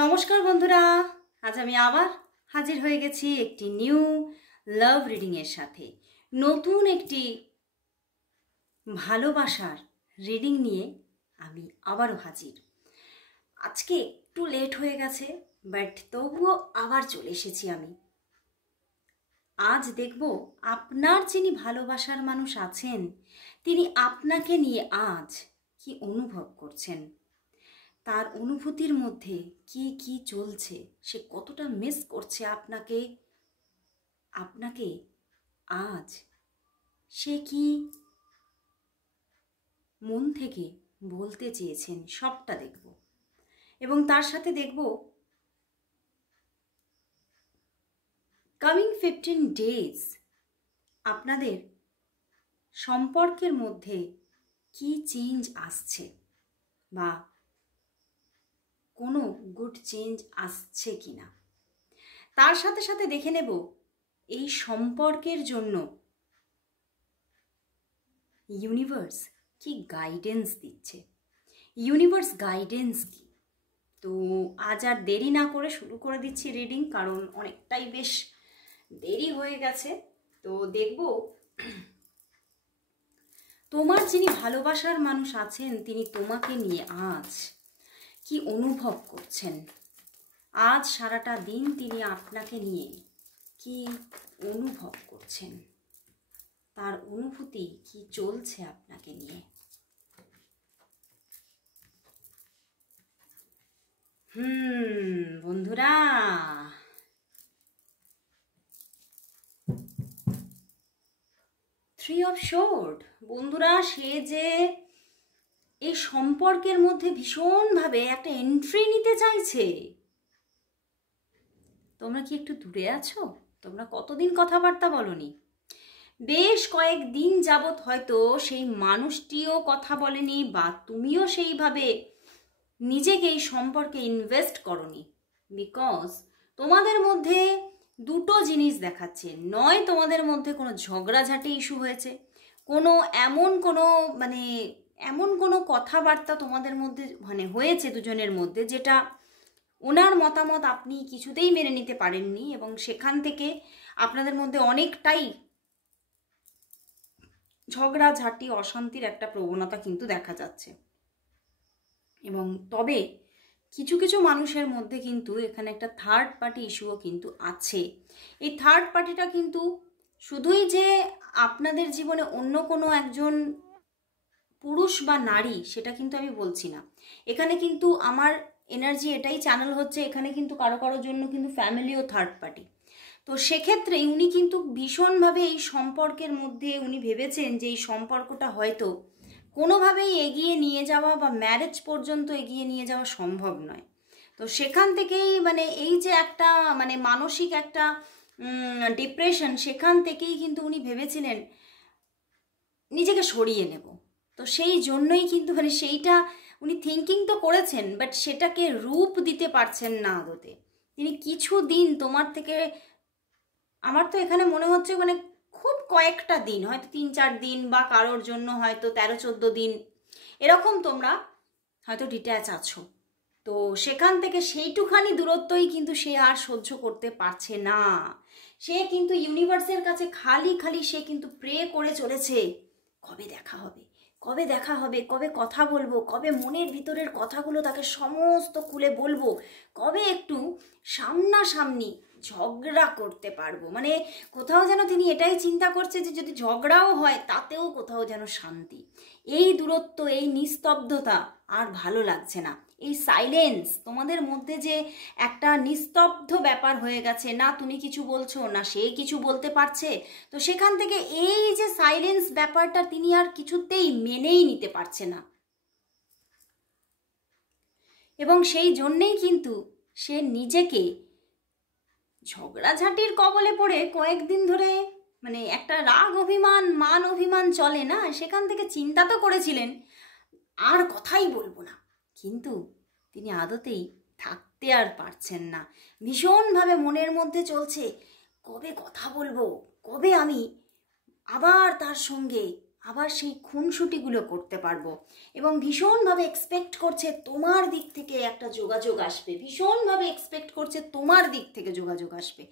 নমস্কার বন্ধুরা, আজ আমি আবার হাজির হয়ে গেছি একটি নিউ লাভ রিডিংয়ের সাথে। নতুন একটি ভালোবাসার রিডিং নিয়ে আমি আবারও হাজির। আজকে একটু লেট হয়ে গেছে, বাট তবুও আবার চলে এসেছি আমি। আজ দেখব আপনার যিনি ভালোবাসার মানুষ আছেন তিনি আপনাকে নিয়ে আজ কি অনুভব করছেন, তার অনুভূতির মধ্যে কি কি চলছে, সে কতটা মিস করছে আপনাকে আজ সে কি মন থেকে বলতে চেয়েছেন সবটা দেখব। এবং তার সাথে দেখব কামিং 15 ডেজ আপনাদের সম্পর্কের মধ্যে কি চেঞ্জ আসছে বা কোনো গুড চেঞ্জ আসছে কিনা। তার সাথে সাথে দেখে নেব এই সম্পর্কের জন্য ইউনিভার্স কি গাইডেন্স দিচ্ছে, ইউনিভার্স গাইডেন্স কি। তো আজ আর দেরি না করে শুরু করে দিচ্ছি রিডিং, কারণ অনেকটাই বেশ দেরি হয়ে গেছে। তো দেখব তোমার যিনি ভালোবাসার মানুষ আছেন তিনি তোমাকে নিয়ে আজ কি অনুভব করছেন, আজ সারাটা দিন তিনি আপনাকে নিয়ে কি অনুভব করছেন, তার অনুভূতি কি চলছে আপনাকে নিয়ে। বন্ধুরা, থ্রি অফ সোর্ড। বন্ধুরা, সে যে এই সম্পর্কের মধ্যে ভীষণভাবে একটা এন্ট্রি নিতে চাইছে। তোমরা কি একটু দূরে আছো? তোমরা কতদিন কথাবার্তা বলনি? বেশ কয়েকদিন যাবৎ হয়তো সেই মানুষটিও কথা বলেনি বা তুমিও সেইভাবে নিজেকে এই সম্পর্কে ইনভেস্ট করনি। বিকজ তোমাদের মধ্যে দুটো জিনিস দেখাচ্ছে, নয় তোমাদের মধ্যে কোনো ঝগড়াঝাটি ইস্যু হয়েছে, এমন কোনো কথাবার্তা তোমাদের মধ্যে হয়েছে দুজনের মধ্যে যেটা ওনার মতামত আপনি কিছুতেই মেনে নিতে পারেননি, এবং সেখান থেকে আপনাদের মধ্যে অনেকটাই ঝগড়াঝাটি অশান্তির একটা প্রবণতা কিন্তু দেখা যাচ্ছে। এবং তবে কিছু কিছু মানুষের মধ্যে কিন্তু এখানে একটা থার্ড পার্টি ইস্যুও কিন্তু আছে। এই থার্ড পার্টিটা কিন্তু শুধুই যে আপনাদের জীবনে অন্য কোনো একজন পুরুষ বা নারী সেটা কিন্তু আমি বলছি না। এখানে কিন্তু আমার এনার্জি এটাই চ্যানেল হচ্ছে, এখানে কিন্তু কারো কারোর জন্য কিন্তু ফ্যামিলিও থার্ড পার্টি। তো সেক্ষেত্রে উনি কিন্তু ভীষণভাবে এই সম্পর্কের মধ্যে উনি ভেবেছেন যে এই সম্পর্কটা হয়তো কোনোভাবেই এগিয়ে নিয়ে যাওয়া বা ম্যারেজ পর্যন্ত এগিয়ে নিয়ে যাওয়া সম্ভব নয়। তো সেখান থেকেই এই যে একটা মানসিক একটা ডিপ্রেশন, সেখান থেকেই কিন্তু উনি ভেবেছিলেন নিজেকে সরিয়ে নেব। তো সেই জন্যই কিন্তু সেইটা উনি থিঙ্কিং তো করেছেন, বাট সেটাকে রূপ দিতে পারছেন না আদতে। তিনি কিছু দিন তোমার থেকে, আমার তো এখানে মনে হচ্ছে খুব কয়েকটা দিন, হয়তো 3-4 দিন বা কারোর জন্য হয়তো 13-14 দিন এরকম তোমরা হয়তো ডিট্যাচ আছো। তো সেখান থেকে সেইটুখানি দূরত্বই কিন্তু সে আর সহ্য করতে পারছে না। সে কিন্তু ইউনিভার্সের কাছে খালি খালি সে কিন্তু প্রে করে চলেছে, কবে দেখা হবে, কবে দেখা হবে, কবে কথা বলবো, কবে মনের ভিতরের কথাগুলো তাকে সমস্ত খুলে বলবো, কবে একটু সামনাসামনি ঝগড়া করতে পারবো। কোথাও যেন তিনি এটাই চিন্তা করছে যে যদি ঝগড়াও হয় তাতেও কোথাও যেন শান্তি। এই দূরত্ব, এই নিস্তব্ধতা আর ভালো লাগছে না। এই সাইলেন্স, তোমাদের মধ্যে যে একটা নিস্তব্ধ ব্যাপার হয়ে গেছে, না তুমি কিছু বলছো না সে কিছু বলতে পারছে, তো সেখান থেকে এই যে সাইলেন্স ব্যাপারটা তিনি আর কিছুতেই মেনেই নিতে পারছে না। এবং সেই জন্যেই কিন্তু সে নিজেকে ঝগড়াঝাটির কবলে পড়ে কয়েকদিন ধরে একটা রাগ অভিমান, মান অভিমান চলে না, সেখান থেকে চিন্তা তো করেছিলেন আর কথাই বলবো না, কিন্তু তিনি আদতেই থাকতে আর পারছেন না। ভীষণভাবে মনের মধ্যে চলছে কবে কথা বলবো, কবে আমি আবার তার সঙ্গে আবার সেই খুনসুটিগুলো করতে পারবো। এবং ভীষণভাবে এক্সপেক্ট করছে তোমার দিক থেকে একটা যোগাযোগ আসবে, ভীষণভাবে এক্সপেক্ট করছে তোমার দিক থেকে যোগাযোগ আসবে।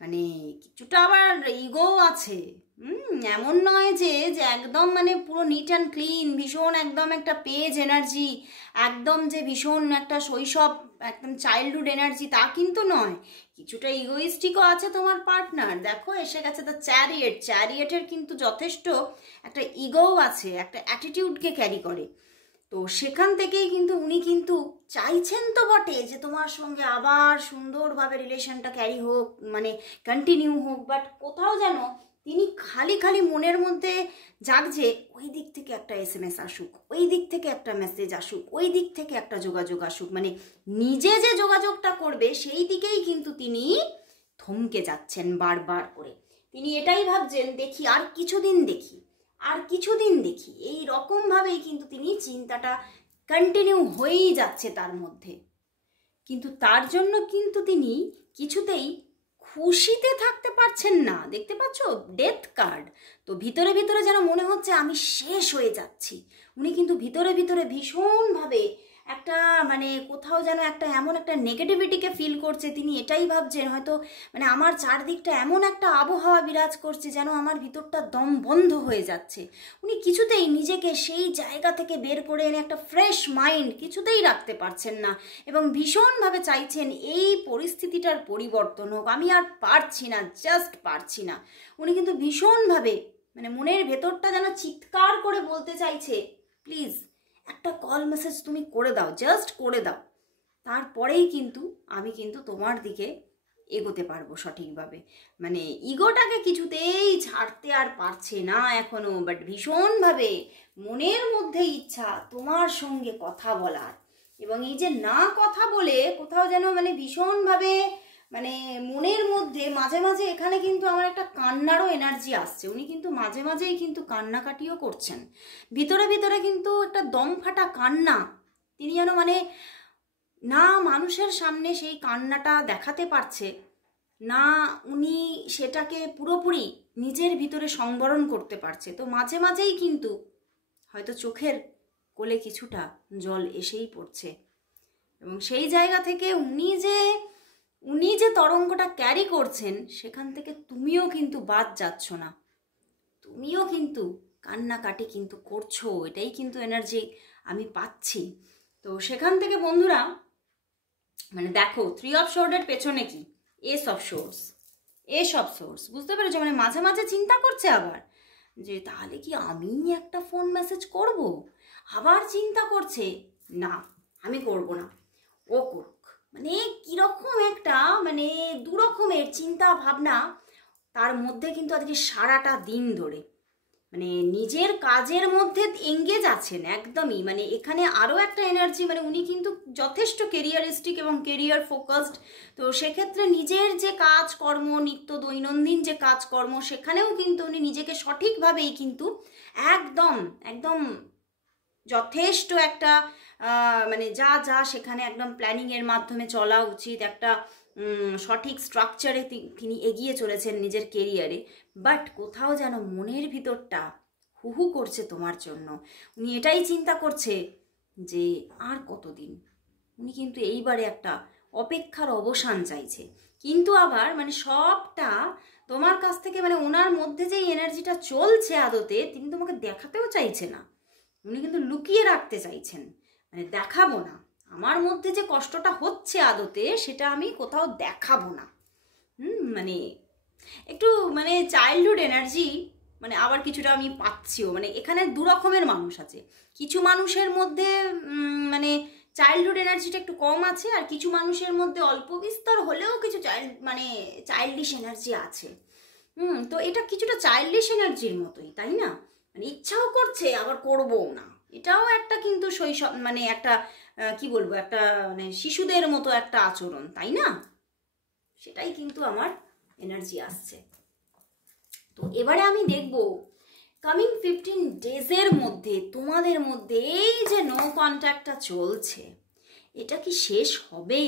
মানে কিছুটা আবার ইগো আছে। এমন নয় যে যে একদম মানে পুরো নিট অ্যান্ড ক্লিন, ভীষণ একদম একটা পেজ এনার্জি, একদম যে ভীষণ একটা শৈশব, একদম চাইল্ডহুড এনার্জি, তা কিন্তু নয়। কিছুটা ইগোইস্টিকও আছে তোমার পার্টনার। দেখো এসে গেছে দ্য চ্যারিয়েট। চ্যারিয়েটের কিন্তু যথেষ্ট একটা ইগোও আছে, একটা অ্যাটিটিউডকে ক্যারি করে। তো সেখান থেকেই কিন্তু উনি কিন্তু চাইছেন তো বটে যে তোমার সঙ্গে আবার সুন্দরভাবে রিলেশনটা ক্যারি হোক, মানে কন্টিনিউ হোক, বাট কোথাও যেন তিনি খালি খালি মনের মধ্যে জাগছে ওই দিক থেকে একটা SMS আসুক, ওই দিক থেকে একটা মেসেজ আসুক, ওই দিক থেকে একটা যোগাযোগ আসুক। মানে নিজে যে যোগাযোগটা করবে সেই দিকেই কিন্তু তিনি থমকে যাচ্ছেন বারবার করে। তিনি এটাই ভাবছেন দেখি আর কিছুদিন, দেখি আর কিছুদিন, দেখি, এই রকমভাবেই কিন্তু তিনি চিন্তাটা কন্টিনিউ হয়েই যাচ্ছে তার মধ্যে। কিন্তু তার জন্য কিন্তু তিনি কিছুতেই খুশিতে থাকতে পারছেন না। দেখতে পাচ্ছ ডেথ কার্ড। তো ভিতরে ভিতরে যেন মনে হচ্ছে আমি শেষ হয়ে যাচ্ছি। উনি কিন্তু ভিতরে ভিতরে ভীষণভাবে একটা মানে কোথাও যেন একটা এমন একটা নেগেটিভিটিকে ফিল করছে। তিনি এটাই ভাবছেন হয়তো মানে আমার চারদিকটা এমন একটা আবহাওয়া বিরাজ করছে যেন আমার ভিতরটা দম বন্ধ হয়ে যাচ্ছে। উনি কিছুতেই নিজেকে সেই জায়গা থেকে বের করে এনে একটা ফ্রেশ মাইন্ড কিছুতেই রাখতে পারছেন না এবং ভীষণভাবে চাইছেন এই পরিস্থিতিটার পরিবর্তন হোক। আমি আর পারছি না, জাস্ট পারছি না। উনি কিন্তু ভীষণভাবে মানে মনের ভেতরটা যেন চিৎকার করে বলতে চাইছে প্লিজ একটা কল মেসেজ তুমি করে দাও, জাস্ট করে দাও, তারপরেই কিন্তু আমি কিন্তু তোমার দিকে এগোতে পারবো সঠিকভাবে। মানে ইগোটাকে কিছুতেই ছাড়তে আর পারছে না এখনো, বাট ভীষণভাবে মনের মধ্যে ইচ্ছা তোমার সঙ্গে কথা বলার। এবং এই যে না কথা বলে কোথাও যেন মানে ভীষণভাবে মানে মনের মধ্যে মাঝে মাঝে এখানে কিন্তু আমার একটা কান্নারও এনার্জি আসছে। উনি কিন্তু মাঝে মাঝেই কিন্তু কান্নাকাটিও করছেন ভিতরে ভিতরে, কিন্তু একটা দম ফাটা কান্না। তিনি যেন মানে না মানুষের সামনে সেই কান্নাটা দেখাতে পারছে না, উনি সেটাকে পুরোপুরি নিজের ভিতরে সংবরণ করতে পারছে। তো মাঝে মাঝেই কিন্তু হয়তো চোখের কোলে কিছুটা জল এসেই পড়ছে এবং সেই জায়গা থেকে উনি যে তরঙ্গটা ক্যারি করছেন সেখান থেকে তুমিও কিন্তু বাদ যাচ্ছ না, তুমিও কিন্তু কান্নাকাটি কিন্তু করছো। এটাই কিন্তু এনার্জি আমি পাচ্ছি। তো সেখান থেকে বন্ধুরা মানে দেখো 3 অফ সোর্ডের পেছনে কি এস অফ সোর্স, বুঝতে পেরেছো? মানে মাঝে মাঝে চিন্তা করছে আবার যে তাহলে কি আমি একটা ফোন মেসেজ করব, আবার চিন্তা করছে না আমি করব না, ও করুক। মানে কিরকম একটা মানে দুরকমের চিন্তা ভাবনা তার মধ্যে কিন্তু আজকে সারাটা দিন ধরে মানে নিজের কাজের মধ্যে এঙ্গেজ আছেন একদমই। মানে এখানে আরও একটা এনার্জি, মানে উনি কিন্তু যথেষ্ট কেরিয়ারিস্টিক এবং কেরিয়ার ফোকাসড। তো সেক্ষেত্রে নিজের যে কাজকর্ম, নিত্য দৈনন্দিন যে কাজকর্ম, সেখানেও কিন্তু উনি নিজেকে সঠিকভাবেই কিন্তু একদম একদম যথেষ্ট একটা মানে যা যা সেখানে একদম প্ল্যানিংয়ের মাধ্যমে চলা উচিত, একটা সঠিক স্ট্রাকচারে তিনি এগিয়ে চলেছেন নিজের কেরিয়ারে। বাট কোথাও যেন মনের ভিতরটা হুহু করছে তোমার জন্য। উনি এটাই চিন্তা করছে যে আর কতদিন। উনি কিন্তু এইবারে একটা অপেক্ষার অবসান চাইছে, কিন্তু আবার মানে সবটা তোমার কাছ থেকে মানে ওনার মধ্যে যে এনার্জিটা চলছে আদতে তিনি তোমাকে দেখাতেও চাইছে না। উনি কিন্তু লুকিয়ে রাখতে চাইছেন, মানে দেখাবো না, আমার মধ্যে যে কষ্টটা হচ্ছে আদতে সেটা আমি কোথাও দেখাবো না। মানে একটু মানে চাইল্ডহুড এনার্জি মানে আবার কিছুটা আমি পাচ্ছিও। মানে এখানে দু রকমের মানুষ আছে, কিছু মানুষের মধ্যে মানে চাইল্ডহুড এনার্জিটা একটু কম আছে, আর কিছু মানুষের মধ্যে অল্প বিস্তর হলেও কিছু চাইল্ডিশ এনার্জি আছে। তো এটা কিছুটা চাইল্ডিশ এনার্জির মতোই, তাই না? মানে ইচ্ছাও করছে আবার করবও না, এটাও একটা কিন্তু শৈশব মানে একটা কি বলবো একটা মানে শিশুদের মতো একটা আচরণ, তাই না? সেটাই কিন্তু আমার এনার্জি আসছে। তো এবারে আমি দেখব কামিং 15 ডেজের মধ্যে তোমাদের মধ্যে এই যে নো কন্ট্যাক্টটা চলছে এটা কি শেষ হবে?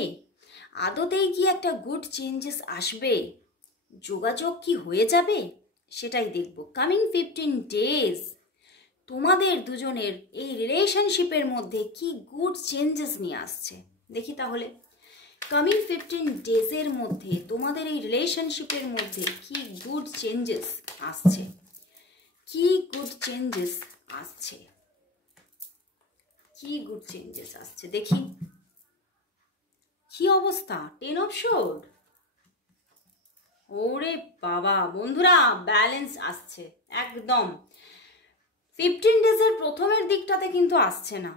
আদতেই কি একটা গুড চেঞ্জেস আসবে? যোগাযোগ কি হয়ে যাবে? সেটাই দেখব কামিং 15 ডেজ। তোমাদের দুজনের এই রিলেশনশিপের মধ্যে কি গুড চেঞ্জেস নিয়ে আসছে দেখি তাহলে। কামিং 15 ডেজের মধ্যে তোমাদের এই রিলেশনশিপের মধ্যে কি গুড চেঞ্জেস আসছে, কি গুড চেঞ্জেস আসছে, কি গুড চেঞ্জেস আসছে দেখি। কি অবস্থা, 10 অফ সোর্ড। ওরে বাবা বন্ধুরা, ব্যালেন্স আসছে একদম। 15 ডেজের প্রথমের দিকটাতে কিন্তু আসছে না,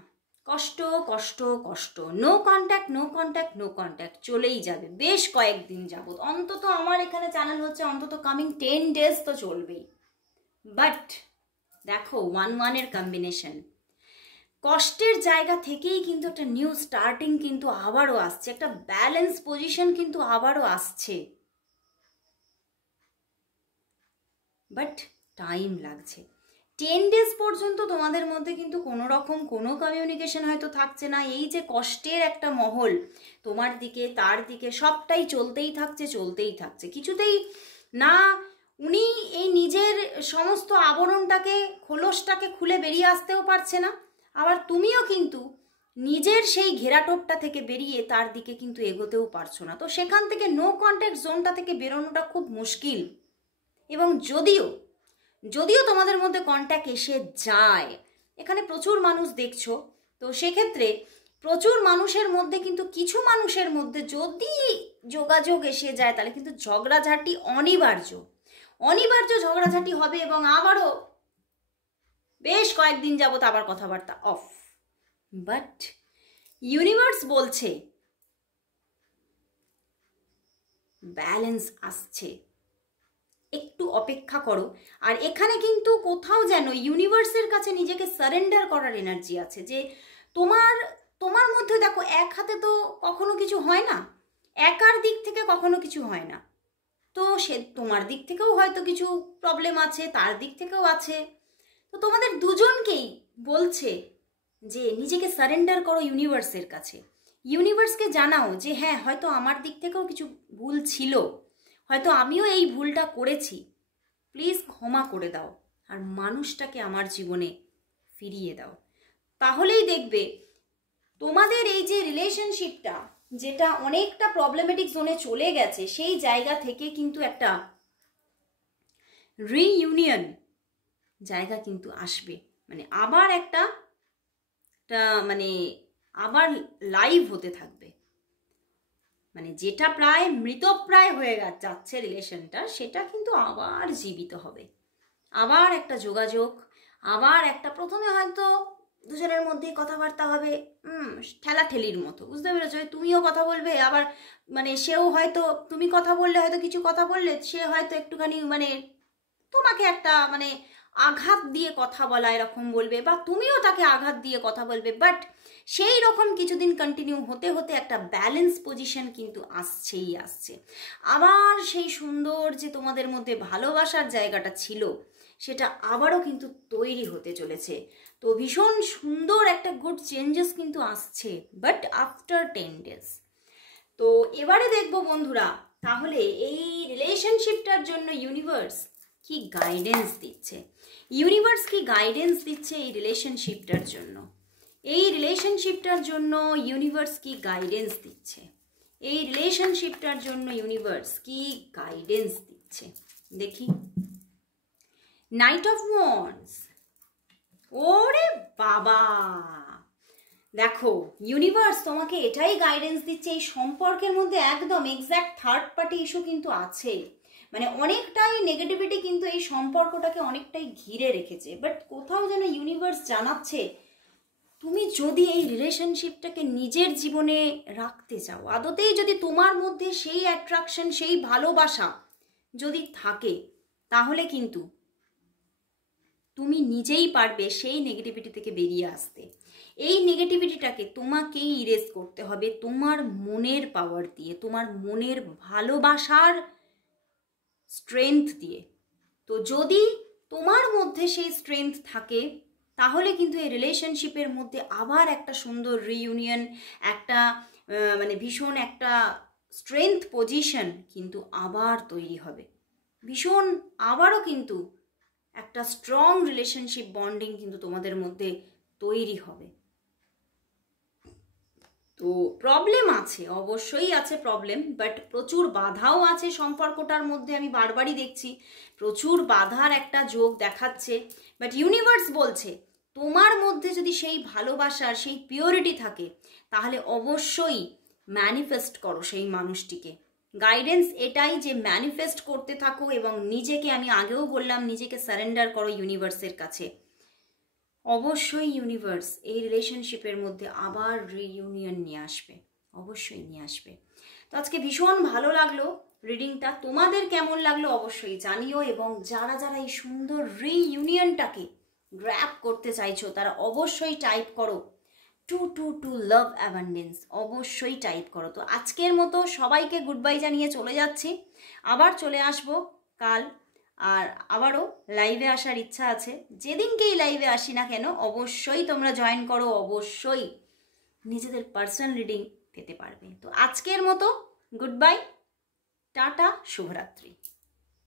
কষ্ট কষ্ট কষ্ট, no contact no contact no contact চলেই যাবে বেশ কয়েকদিন যাবত, অন্তত আমার এখানে চ্যানেল হচ্ছে অন্তত কামিং 10 ডেজ তো চলবেই। বাট দেখো 1-1 কম্বিনেশন, কষ্টের জায়গা থেকেই কিন্তু একটা নিউ স্টার্টিং কিন্তু আবারও আসছে, একটা ব্যালেন্স পজিশন কিন্তু আবারও আসছে, বাট টাইম লাগছে। 10 ডেজ পর্যন্ত তোমাদের মধ্যে কিন্তু কোনো রকম কোনো কমিউনিকেশন হয়তো থাকছে না। এই যে কষ্টের একটা মহল তোমার দিকে তার দিকে সবটাই চলতেই থাকছে, কিছুতেই না উনি এই নিজের সমস্ত আবরণটাকে খোলসটাকে খুলে বেরিয়ে আসতেও পারছে না, আবার তুমিও কিন্তু নিজের সেই ঘেরাটোপটা থেকে বেরিয়ে তার দিকে কিন্তু এগোতেও পারছো না। তো সেখান থেকে নো কন্ট্যাক্ট জোনটা থেকে বেরোনোটা খুব মুশকিল। এবং যদিও তোমাদের মধ্যে কন্ট্যাক্ট এসে যায়, এখানে প্রচুর মানুষ দেখছো, তো সেক্ষেত্রে প্রচুর মানুষের মধ্যে কিন্তু কিছু মানুষের মধ্যে যদি যোগাযোগ এসে যায় তাহলে কিন্তু ঝগড়াঝাটি অনিবার্য ঝগড়াঝাটি হবে, এবং আবারও বেশ কয়েকদিন যাবত আবার কথাবার্তা অফ। বাট ইউনিভার্স বলছে ব্যালেন্স আসছে, একটু অপেক্ষা করো। আর এখানে কিন্তু কোথাও যেন ইউনিভার্সের কাছে নিজেকে সারেন্ডার করার এনার্জি আছে, যে তোমার মধ্যে দেখো এক হাতে তো কখনো কিছু হয় না, একার দিক থেকে কখনো কিছু হয় না, তো সে তোমার দিক থেকেও হয়তো কিছু প্রবলেম আছে, তার দিক থেকেও আছে, তো তোমাদের দুজনকেই বলছে যে নিজেকে সারেন্ডার করো ইউনিভার্সের কাছে, ইউনিভার্সকে জানাও যে হ্যাঁ হয়তো আমার দিক থেকেও কিছু ভুল ছিল, হয়তো আমিও এই ভুলটা করেছি, প্লিজ ক্ষমা করে দাও আর মানুষটাকে আমার জীবনে ফিরিয়ে দাও। তাহলেই দেখবে তোমাদের এই যে রিলেশনশিপটা যেটা অনেকটা প্রবলেমেটিক জোনে চলে গেছে, সেই জায়গা থেকে কিন্তু একটা রিইউনিয়ন জায়গা কিন্তু আসবে, মানে আবার একটা মানে আবার লাইভ হতে থাকবে, মানে যেটা প্রায় মৃতপ্রায় হয়ে যাচ্ছে রিলেশনটা, সেটা কিন্তু আবার জীবিত হবে, আবার একটা যোগাযোগ, আবার একটা প্রথমে হয়তো দুজনের মধ্যে কথাবার্তা হবে ঠেলাঠেলির মতো, বুঝতে পেরেছো, তুমিও কথা বলবে, আবার মানে সেও হয়তো তুমি কথা বললে, হয়তো কিছু কথা বললে সে হয়তো একটুখানি মানে তোমাকে একটা মানে আঘাত দিয়ে কথা বলা এরকম বলবে, বা তুমিও তাকে আঘাত দিয়ে কথা বলবে, বাট সেই রকম কিছুদিন কন্টিনিউ হতে হতে একটা ব্যালেন্স পজিশন কিন্তু আসছে, আবার সেই সুন্দর যে তোমাদের মধ্যে ভালোবাসার জায়গাটা ছিল সেটা আবারও কিন্তু তৈরি হতে চলেছে। তো ভীষণ সুন্দর একটা গুড চেঞ্জেস কিন্তু আসছে, বাট আফটার 10 ডেজ। তো এবারে দেখবো বন্ধুরা তাহলে এই রিলেশনশিপটার জন্য ইউনিভার্স কি গাইডেন্স দিচ্ছে, ইউনিভার্স কি গাইডেন্স দিচ্ছে এই রিলেশনশিপটার জন্য, এই রিলেশনশিপটার জন্য ইউনিভার্স কি গাইডেন্স দিচ্ছে, এই রিলেশনশিপটার জন্য ইউনিভার্স কি গাইডেন্স দিচ্ছে দেখি। নাইট অফ ওয়ান্ডস, ওরে বাবা দেখো ইউনিভার্স তোমাকে এটাই গাইডেন্স দিচ্ছে, এই সম্পর্কের মধ্যে একদম এক্স্যাক্ট থার্ড পার্টি ইস্যু কিন্তু আছে, মানে অনেকটাই নেগেটিভিটি কিন্তু এই সম্পর্কটাকে অনেকটাই ঘিরে রেখেছে, বাট কোথাও যেন ইউনিভার্স জানাচ্ছে তুমি যদি এই রিলেশনশিপটাকে নিজের জীবনে রাখতে চাও, আদতেই যদি তোমার মধ্যে সেই অ্যাট্রাকশন সেই ভালোবাসা যদি থাকে, তাহলে কিন্তু তুমি নিজেই পারবে সেই নেগেটিভিটি থেকে বেরিয়ে আসতে। এই নেগেটিভিটিটাকে তোমাকেই ইরেজ করতে হবে তোমার মনের পাওয়ার দিয়ে, তোমার মনের ভালোবাসার স্ট্রেংথ দিয়ে। তো যদি তোমার মধ্যে সেই স্ট্রেংথ থাকে তাহলে কিন্তু এই রিলেশনশিপের মধ্যে আবার একটা সুন্দর রিইউনিয়ন, একটা মানে ভীষণ একটা স্ট্রেংথ পজিশন কিন্তু আবার তৈরি হবে, ভীষণ আবারও কিন্তু একটা স্ট্রং রিলেশনশিপ বন্ডিং কিন্তু তোমাদের মধ্যে তৈরি হবে। তো প্রবলেম আছে, অবশ্যই আছে প্রবলেম, বাট প্রচুর বাধাও আছে সম্পর্কটার মধ্যে। আমি বারবারই দেখছি প্রচুর বাধার একটা যোগ দেখাচ্ছে, বাট ইউনিভার্স বলছে তোমার মধ্যে যদি সেই ভালোবাসার সেই পিওরিটি থাকে তাহলে অবশ্যই ম্যানিফেস্ট করো সেই মানুষটিকে। গাইডেন্স এটাই যে ম্যানিফেস্ট করতে থাকো এবং নিজেকে, আমি আগেও বললাম, নিজেকে সারেন্ডার করো ইউনিভার্সের কাছে। অবশ্যই ইউনিভার্স এই রিলেশনশিপের মধ্যে আবার রিইউনিয়ন নিয়ে আসবে, অবশ্যই নিয়ে আসবে। তো আজকে ভীষণ ভালো লাগলো রিডিংটা, তোমাদের কেমন লাগলো অবশ্যই জানিও। এবং যারা যারা এই সুন্দর রিইউনিয়নটাকে গ্র্যাব করতে চাইছো তারা অবশ্যই টাইপ করো 222 লাভ অ্যাবান্ডেন্স, অবশ্যই টাইপ করো। তো আজকের মতো সবাইকে গুড বাই জানিয়ে চলে যাচ্ছি, আবার চলে আসবো কাল। আর আবারও লাইভে আসার ইচ্ছা আছে, যেদিনকেই লাইভে আসি না কেন অবশ্যই তোমরা জয়েন করো, অবশ্যই নিজেদের পার্সোনাল রিডিং পেতে পারবে। তো আজকের মতো গুড বাই, টাটা, শুভরাত্রি।